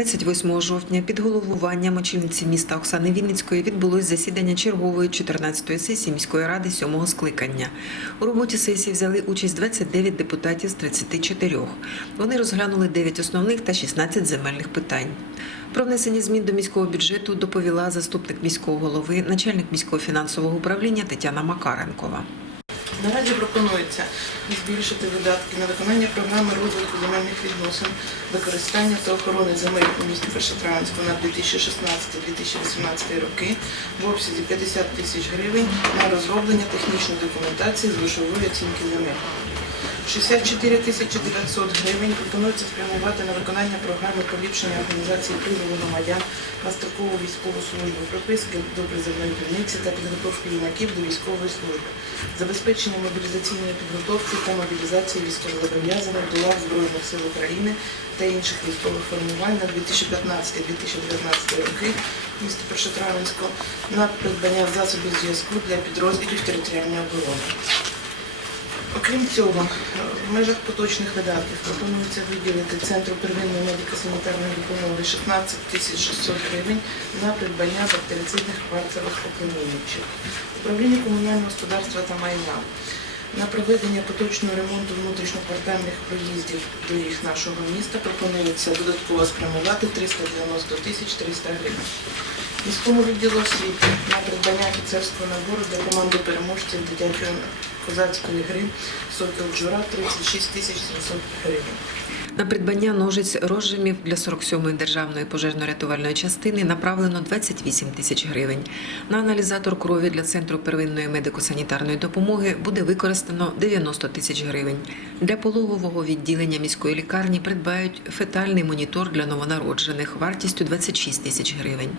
28 жовтня під головуванням очільниці міста Оксани Вінницької відбулось засідання чергової 14-ї сесії міської ради 7-го скликання. У роботі сесії взяли участь 29 депутатів з 34. Вони розглянули 9 основних та 16 земельних питань. Про внесення змін до міського бюджету доповіла заступник міського голови, начальник міського фінансового управління Тетяна Макаренкова. Наразі пропонується збільшити видатки на виконання програми розвитку земельних відносин, використання та охорони земель у місті Першотравенську на 2016-2018 роки в обсязі 50 тисяч гривень на розроблення технічної документації з грошової оцінки земель. 64 тисячі 900 гривень пропонується спрямувати на виконання програми поліпшення організації призову громадян на строкову військову службу, прописки до призовної дільниці та підготовки юнаків до військової служби, забезпечення мобілізаційної підготовки та мобілізації військовозобов'язаних до лав Збройних сил України та інших військових формувань на 2015-2019 роки міста Першотравенського на придбання засобів зв'язку для підрозділів територіальної оборони. Окрім цього, в межах поточних видатків пропонується виділити Центру первинної медико-санітарної допомоги 16 тисяч 600 гривень на придбання бактерицидних кварцевих опромінюючих. Управління комунального господарства та майна на проведення поточного ремонту внутрішньоквартальних проїздів доріг нашого міста пропонується додатково спрямувати 390 тисяч 300 гривень. Міському відділу освіти на придбання офіцерського набору для команди переможців дитячої козацької гри Сокіл Джура 36 тисяч 700 гривень. На придбання ножиць розжимів для 47-ї державної пожежно-рятувальної частини направлено 28 тисяч гривень. На аналізатор крові для центру первинної медико-санітарної допомоги буде використано 90 тисяч гривень. Для пологового відділення міської лікарні придбають фетальний монітор для новонароджених вартістю 26 тисяч гривень.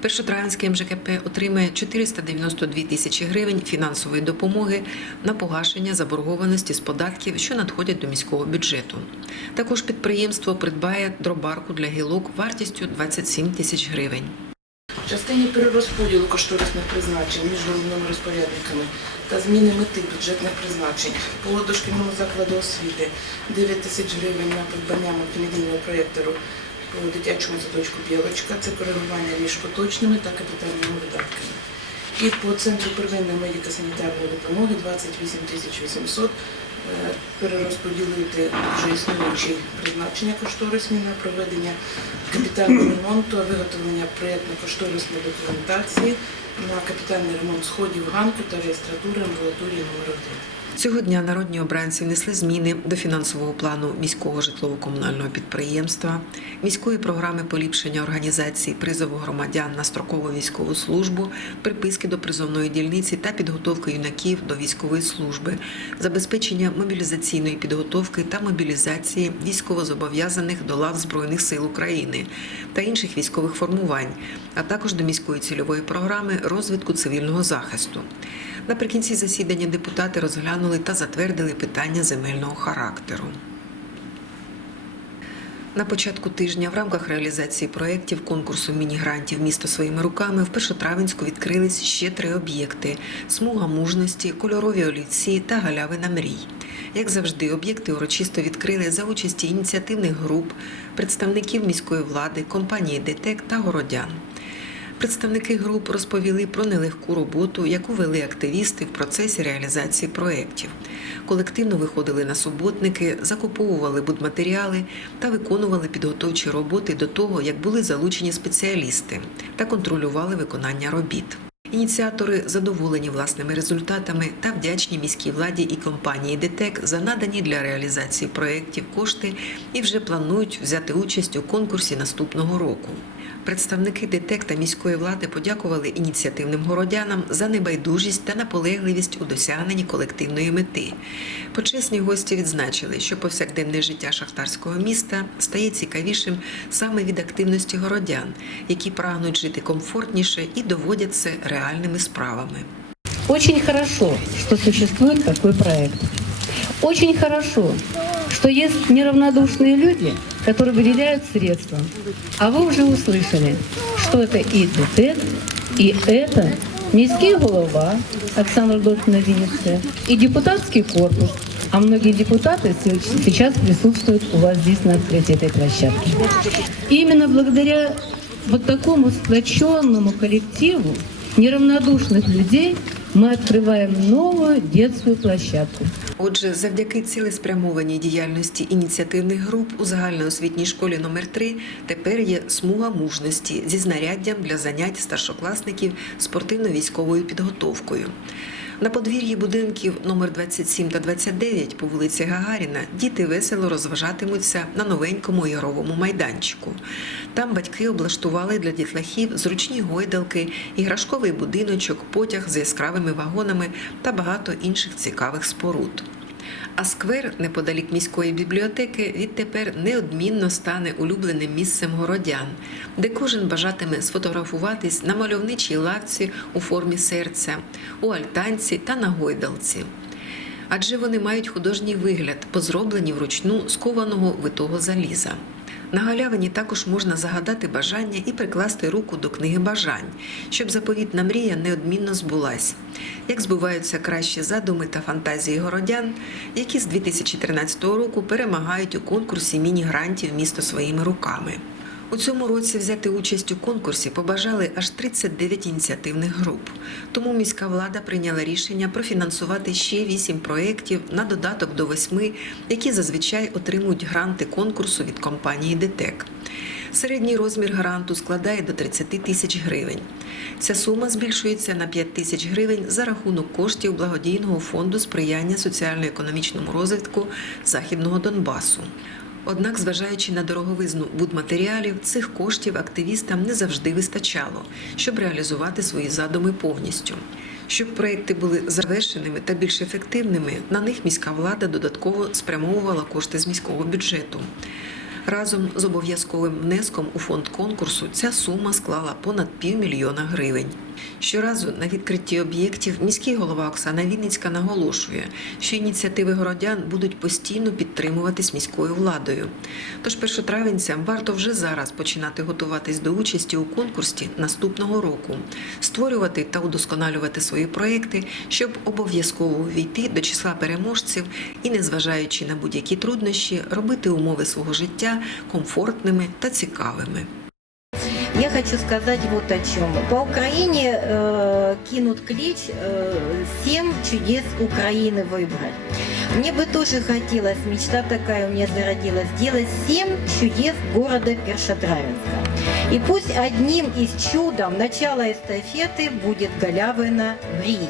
Першотравенське МЖКП отримає 492 тисячі гривень фінансової допомоги на погашення заборгованості з податків, що надходять до міського бюджету. Також підприємство придбає дробарку для гілок вартістю 27 тисяч гривень. В частині перерозподілу кошторисних призначень між головними розпорядниками та зміни мети бюджетних призначень по дошкільному закладу освіти 9 тисяч гривень на придбання мультимедійного проєктору по дитячому садочку Білочка, це коригування між поточними та капітальними видатками. І по центру первинної медико-санітарної допомоги 28 тисяч 800 е, перерозподілити вже існуючі призначення кошторисні на проведення капітального ремонту, виготовлення проєктно-кошторисної документації на капітальний ремонт сходів ганку та реєстратури амбулаторії номер 1 Цього дня народні обранці внесли зміни до фінансового плану міського житлово-комунального підприємства, міської програми поліпшення організації призову громадян на строкову військову службу, приписки до призовної дільниці та підготовки юнаків до військової служби, забезпечення мобілізаційної підготовки та мобілізації військовозобов'язаних до лав Збройних сил України та інших військових формувань, а також до міської цільової програми розвитку цивільного захисту. Наприкінці засідання депутати розглянули та затвердили питання земельного характеру. На початку тижня в рамках реалізації проєктів конкурсу міні-грантів Місто своїми руками в Першотравенську відкрились ще три об'єкти: смуга мужності, кольорові олівці та галявина мрій. Як завжди, об'єкти урочисто відкрили за участі ініціативних груп, представників міської влади, компанії ДТЕК та городян. Представники груп розповіли про нелегку роботу, яку вели активісти в процесі реалізації проєктів. Колективно виходили на суботники, закуповували будматеріали та виконували підготовчі роботи до того, як були залучені спеціалісти та контролювали виконання робіт. Ініціатори задоволені власними результатами та вдячні міській владі і компанії ДТЕК за надані для реалізації проєктів кошти і вже планують взяти участь у конкурсі наступного року. Представники ДТЕК та міської влади подякували ініціативним городянам за небайдужість та наполегливість у досягненні колективної мети. Почесні гості відзначили, що повсякденне життя шахтарського міста стає цікавішим саме від активності городян, які прагнуть жити комфортніше і доводять це реальними справами. Очень хорошо, что существует такой проект. Очень хорошо, что есть неравнодушные люди, которые выделяют средства. А вы уже услышали, что это и ДТЭК, и это міський голова Оксана Рудольфовна Вінниця, і депутатський корпус, а многие депутаты се- сейчас присутствуют у вас здесь на открытии этой площадки. И именно благодаря вот такому сплоченному коллективу неравнодушных людей мы відкриваємо нову дитячу площадку. Отже, завдяки цілеспрямованій діяльності ініціативних груп у загальноосвітній школі номер 3 тепер є смуга мужності зі знаряддям для занять старшокласників спортивно-військовою підготовкою. На подвір'ї будинків номер 27 та 29 по вулиці Гагаріна діти весело розважатимуться на новенькому ігровому майданчику. Там батьки облаштували для дітлахів зручні гойдалки, іграшковий будиночок, потяг з яскравими вагонами та багато інших цікавих споруд. А сквер неподалік міської бібліотеки відтепер неодмінно стане улюбленим місцем городян, де кожен бажатиме сфотографуватись на мальовничій лавці у формі серця, у альтанці та на гойдалці. Адже вони мають художній вигляд, позроблені вручну з кованого витого заліза. На галявині також можна загадати бажання і прикласти руку до книги бажань, щоб заповітна мрія неодмінно збулася. Як збуваються кращі задуми та фантазії городян, які з 2013 року перемагають у конкурсі міні-грантів місто своїми руками. У цьому році взяти участь у конкурсі побажали аж 39 ініціативних груп. Тому міська влада прийняла рішення профінансувати ще 8 проєктів на додаток до восьми, які зазвичай отримують гранти конкурсу від компанії ДТЕК. Середній розмір гранту складає до 30 тисяч гривень. Ця сума збільшується на 5 тисяч гривень за рахунок коштів благодійного фонду сприяння соціально-економічному розвитку Західного Донбасу. Однак, зважаючи на дороговизну будматеріалів, цих коштів активістам не завжди вистачало, щоб реалізувати свої задуми повністю. Щоб проекти були завершеними та більш ефективними, на них міська влада додатково спрямовувала кошти з міського бюджету. Разом з обов'язковим внеском у фонд конкурсу ця сума склала понад півмільйона гривень. Щоразу на відкритті об'єктів міський голова Оксана Вінницька наголошує, що ініціативи городян будуть постійно підтримуватись міською владою. Тож першотравенцям варто вже зараз починати готуватись до участі у конкурсі наступного року, створювати та удосконалювати свої проекти, щоб обов'язково увійти до числа переможців і, незважаючи на будь-які труднощі, робити умови свого життя комфортними та цікавими. Я хочу сказать вот о чем. По Украине э, кинут клич э, «Семь чудес Украины выбрать». Мне бы тоже хотелось, мечта такая у меня зародилась, сделать семь чудес города Першотравенска. И пусть одним из чудом начала эстафеты будет Галявина Врий.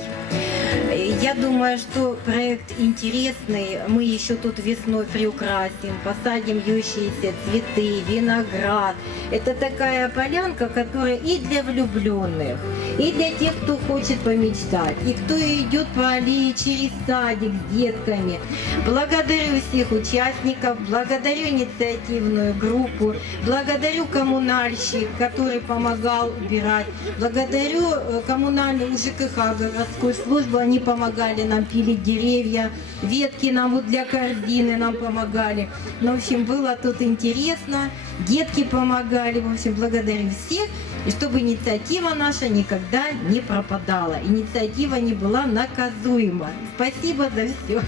Я думаю, что проект интересный. Мы еще тут весной приукрасим, посадим вьющиеся цветы, виноград. Это такая полянка, которая и для влюбленных, и для тех, кто хочет помечтать, и кто идет по аллее через садик с детками. Благодарю всех участников, благодарю инициативную группу, благодарю коммунальщик, который помогал убирать, благодарю э, коммунальную УЖКХ, городскую службу, они помогали нам пилить деревья, ветки нам вот для корзины нам помогали. Ну, в общем, было тут интересно, детки помогали, в общем, благодарю всех. И чтобы инициатива наша никогда не пропадала, инициатива не была наказуема. Спасибо за все.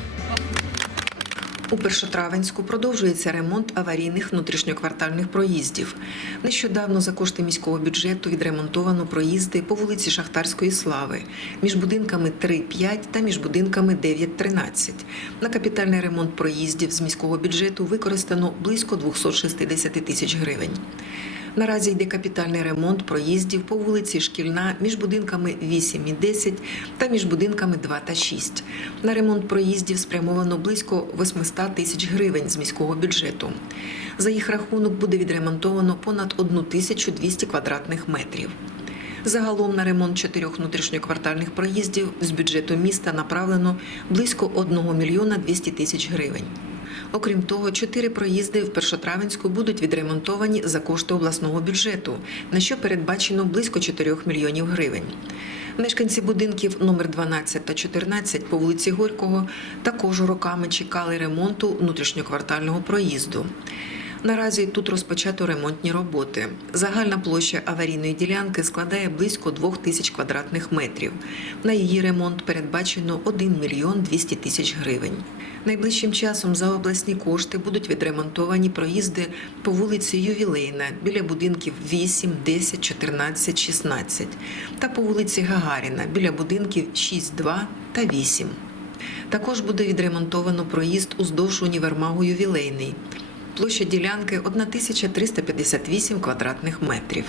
У Першотравенську продовжується ремонт аварійних внутрішньоквартальних проїздів. Нещодавно за кошти міського бюджету відремонтовано проїзди по вулиці Шахтарської Слави між будинками 3-5 та між будинками 9-13. На капітальний ремонт проїздів з міського бюджету використано близько 260 тисяч гривень. Наразі йде капітальний ремонт проїздів по вулиці Шкільна між будинками 8 і 10 та між будинками 2 та 6. На ремонт проїздів спрямовано близько 800 тисяч гривень з міського бюджету. За їх рахунок буде відремонтовано понад 1200 квадратних метрів. Загалом на ремонт чотирьох внутрішньоквартальних проїздів з бюджету міста направлено близько 1 мільйона 200 тисяч гривень. Окрім того, чотири проїзди в Першотравенську будуть відремонтовані за кошти обласного бюджету, на що передбачено близько 4 мільйонів гривень. Мешканці будинків номер 12 та 14 по вулиці Горького також роками чекали ремонту внутрішньоквартального проїзду. Наразі тут розпочато ремонтні роботи. Загальна площа аварійної ділянки складає близько 2 тисяч квадратних метрів. На її ремонт передбачено 1 мільйон 200 тисяч гривень. Найближчим часом за обласні кошти будуть відремонтовані проїзди по вулиці Ювілейна біля будинків 8, 10, 14, 16 та по вулиці Гагаріна біля будинків 6, 2 та 8. Також буде відремонтовано проїзд уздовж універмагу ювілейний. Площа ділянки 1358 квадратних метрів.